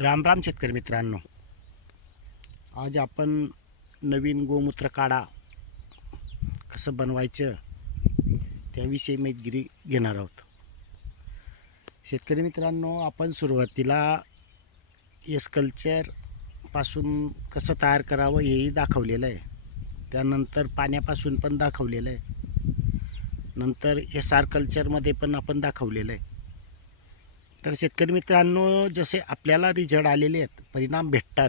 राम राम शेतकरी मित्रांनो. आज आपण नवीन गोमूत्र काढा कसं बनवायचं त्याविषयी माहितगिरी घेणार आहोत. शेतकरी मित्रांनो आपण सुरुवातीला एस कल्चरपासून कसं तयार करावं हेही दाखवलेलं आहे. त्यानंतर पाण्यापासून पण दाखवलेलं आहे. नंतर एस आर कल्चरमध्ये पण आपण दाखवलेलं आहे. तर शेतकरी मित्रांनो जसे आपल्याला रिझल्ट आलेले आहेत परिणाम भेटतात.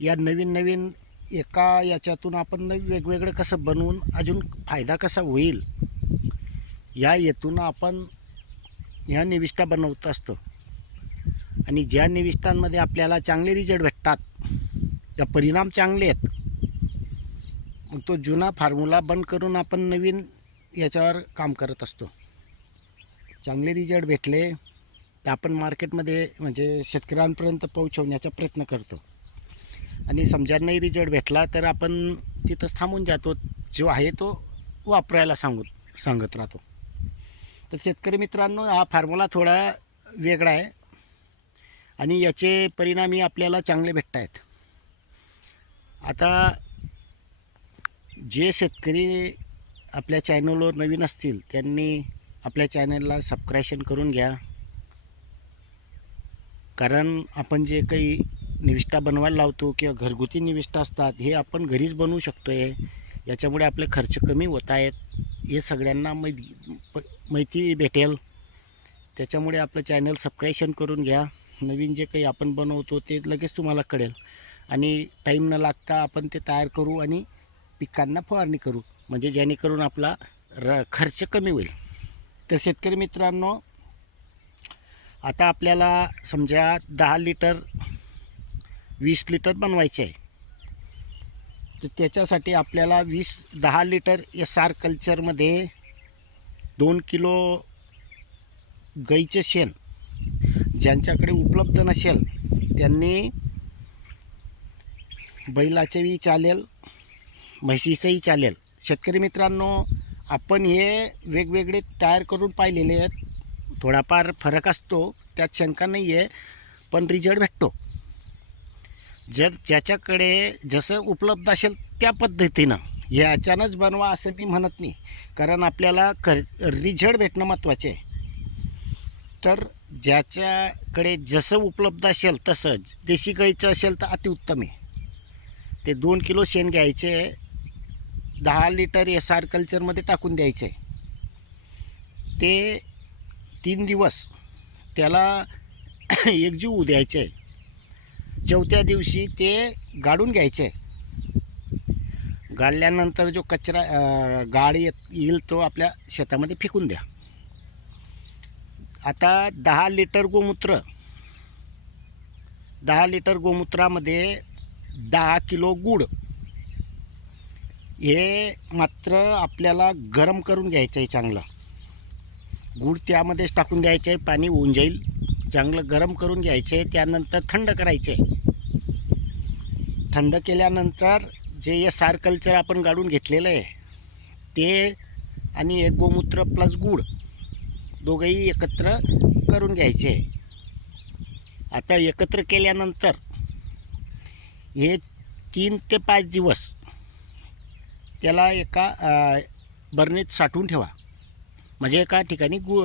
या नवीन नवीन एका याच्यातून आपण वेगवेगळं कसं बनवून अजून फायदा कसा होईल या येतून आपण ह्या निविष्ठा बनवत असतो. आणि ज्या निविष्ठांमध्ये आपल्याला चांगले रिझल्ट भेटतात या परिणाम चांगले आहेत. मग तो जुना फॉर्म्युला बंद करून आपण नवीन याच्यावर काम करत असतो. चांगले रिझल्ट भेटले तर आपण मार्केटमध्ये म्हणजे शेतकऱ्यांपर्यंत पोहोचवण्याचा प्रयत्न करतो. आणि समजा नाही रिझल्ट भेटला तर आपण तिथंच थांबून जातो. जो आहे तो वापरायला सांगू सांगत राहतो. तर शेतकरी मित्रांनो हा फॉर्म्युला थोडा वेगळा आहे. आणि याचे परिणामही आपल्याला चांगले भेटत आहेत. आता जे शेतकरी आपल्या चॅनलवर नवीन असतील त्यांनी आपल्या चॅनलला सबस्क्रायशन करून घ्या. कारण आपण जे काही निविष्ठा बनवायला लावतो किंवा घरगुती निविष्ठा असतात हे आपण घरीच बनवू शकतो आहे याच्यामुळे आपले खर्च कमी होत आहेत. हे सगळ्यांना माहिती प- माहिती भेटेल. त्याच्यामुळे आपलं चॅनल सबस्क्रायशन करून घ्या. नवीन जे काही आपण बनवतो ते लगेच तुम्हाला कळेल. आणि टाईम न लागता आपण ते तयार करू आणि पिकांना फवारणी करू. म्हणजे जेणेकरून आपला र खर्च कमी होईल. तर शेतकरी मित्रांनो आता आपल्याला समजा दहा लिटर वीस लिटर बनवायचे आहे. तर त्याच्यासाठी आपल्याला वीस दहा लिटर एस आर कल्चरमध्ये दोन किलो गाईचं शेण ज्यांच्याकडे उपलब्ध नसेल त्यांनी बैलाचंही चालेल म्हशीचंही चालेल. शेतकरी मित्रांनो आपण हे वेगवेगळे तयार करून पाहिलेले आहेत. थोडाफार फरक असतो त्यात शंका नाही आहे पण रिझल्ट भेटतो. जर ज्याच्याकडे जसं उपलब्ध असेल त्या पद्धतीनं याच्यानंच बनवा असं मी म्हणत नाही कारण आपल्याला कर रिझल्ट भेटणं महत्त्वाचे आहे. तर ज्याच्याकडे जसं उपलब्ध असेल तसंच देशी गाईचं असेल तर अतिउत्तम आहे. ते दोन किलो शेण घ्यायचे दहा लिटर एस आर कल्चरमध्ये टाकून द्यायचे. ते तीन दिवस त्याला एकजीव होऊ द्यायचे. चौथ्या दिवशी ते गाडून घ्यायचे. गाडल्यानंतर जो कचरा अं, गाड येत येईल तो आपल्या शेतामध्ये फेकून द्या. आता दहा लिटर गोमूत्र दहा लिटर गोमूत्रामध्ये दहा किलो गूळ हे मात्र आपल्याला गरम करून घ्यायचं आहे चांगलं. गूळ त्यामध्येच टाकून द्यायचं आहे पाणी होऊन जाईल. चांगलं गरम करून घ्यायचं आहे त्यानंतर थंड करायचे. थंड केल्यानंतर जे हे सार कल्चर आपण गाडून घेतलेलं आहे ते आणि एक गोमूत्र प्लस गूळ दोघंही एकत्र करून घ्यायचे. आता एकत्र केल्यानंतर हे तीन ते पाच दिवस त्याला एका बरणीत साठवून ठेवा. म्हणजे एका ठिकाणी गु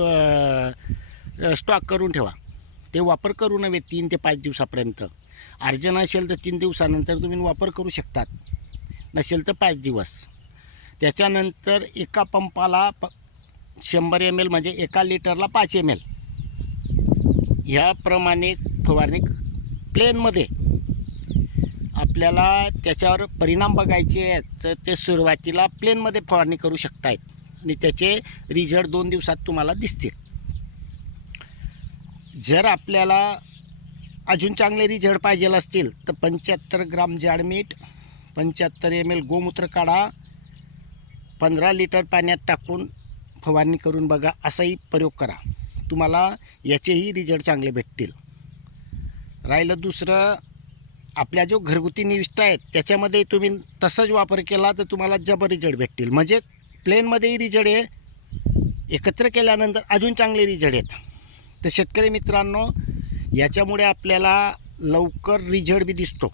स्टॉक करून ठेवा. ते वापर करू नव्हे तीन ते पाच दिवसापर्यंत. अर्जन असेल तर तीन दिवसानंतर तुम्ही वापर करू शकतात. नसेल तर पाच दिवस. त्याच्यानंतर एका पंपाला प शंभर एम एल म्हणजे एका लिटरला पाच एम एल ह्याप्रमाणे फवारणी प्लेनमध्ये. आपल्याला त्याच्यावर परिणाम बघायचे आहेत तर ते सुरुवातीला प्लेनमध्ये फवारणी करू शकतायत. आणि त्याचे रिझल्ट दोन दिवसात तुम्हाला दिसतील. जर आपल्याला अजून चांगले रिझल्ट पाहिजे असतील तर पंच्याहत्तर ग्राम जाडमीठ पंच्याहत्तर एम एल गोमूत्र काढा पंधरा लिटर पाण्यात टाकून फवारणी करून बघा असाही प्रयोग करा. तुम्हाला याचेही रिझल्ट चांगले भेटतील. राहिलं दुसरं आपल्या जो घरगुती निविष्ठा आहेत त्याच्यामध्ये तुम्ही तसाच वापर केला तर तुम्हाला जबर रिझल्ट भेटतील. म्हणजे प्लेनमध्येही रिझड आहे एकत्र केल्यानंतर अजून चांगले रिझड आहेत तर शेतकरी मित्रांनो याच्यामुळे आपल्याला लवकर रिझड बी दिसतो.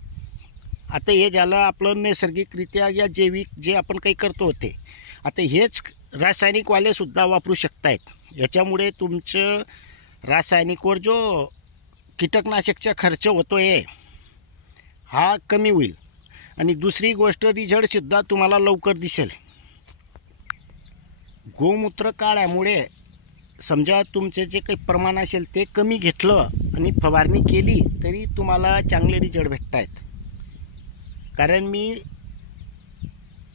आता हे झालं आपलं नैसर्गिकरित्या या जैविक जे आपण काही करतो होते आता हेच रासायनिकवालेसुद्धा वापरू शकतायत. याच्यामुळे तुमचं रासायनिकवर जो कीटकनाशकचा खर्च होतो आहे हा कमी होईल. आणि दुसरी गोष्ट रिझडसुद्धा तुम्हाला लवकर दिसेल. गोमूत्र काढ्यामुळे समजा तुमचे जे काही प्रमाण असेल ते कमी घेतलं आणि फवारणी केली तरी तुम्हाला चांगले रिझल्ट भेटत आहेत कारण मी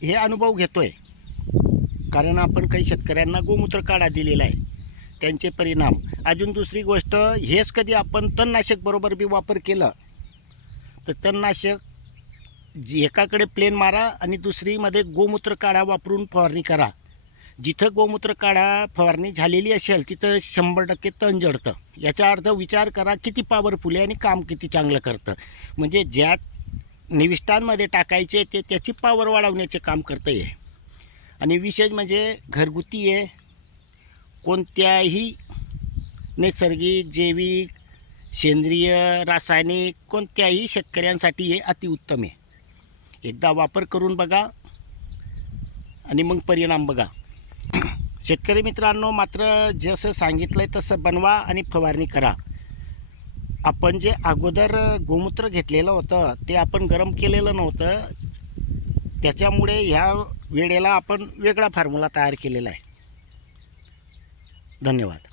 हे अनुभव घेतो आहे कारण आपण काही शेतकऱ्यांना गोमूत्र काढा दिलेला आहे. त्यांचे परिणाम. अजून दुसरी गोष्ट हेच कधी आपण तणनाशक बरोबर बी वापर केलं तर तणनाशक जी एकाकडे प्लेन मारा आणि दुसरीमध्ये गोमूत्र काढा वापरून फवारणी करा. जिथं गोमूत्र काढा फवारणी झालेली असेल तिथं शंभर टक्के तण जडतं. याचा अर्थ विचार करा किती पॉवरफुल आहे आणि काम किती चांगलं करतं. म्हणजे ज्या निविष्ठांमध्ये टाकायचे ते त्याची पावर वाढवण्याचे काम करतं आहे आणि विशेष म्हणजे घरगुती आहे कोणत्याही नैसर्गिक जैविक सेंद्रिय रासायनिक कोणत्याही शेतकऱ्यांसाठी हे अतिउत्तम आहे. एकदा वापर करून बघा आणि मग परिणाम बघा. शेतकरी मित्रांनो मात्र जसं सांगितलं आहे तसं बनवा आणि फवारणी करा. आपण जे अगोदर गोमूत्र घेतलेलं होतं ते आपण गरम केलेलं नव्हतं. त्याच्यामुळे ह्या वेळेला आपण वेगळा फॉर्म्युला तयार केलेला आहे. धन्यवाद.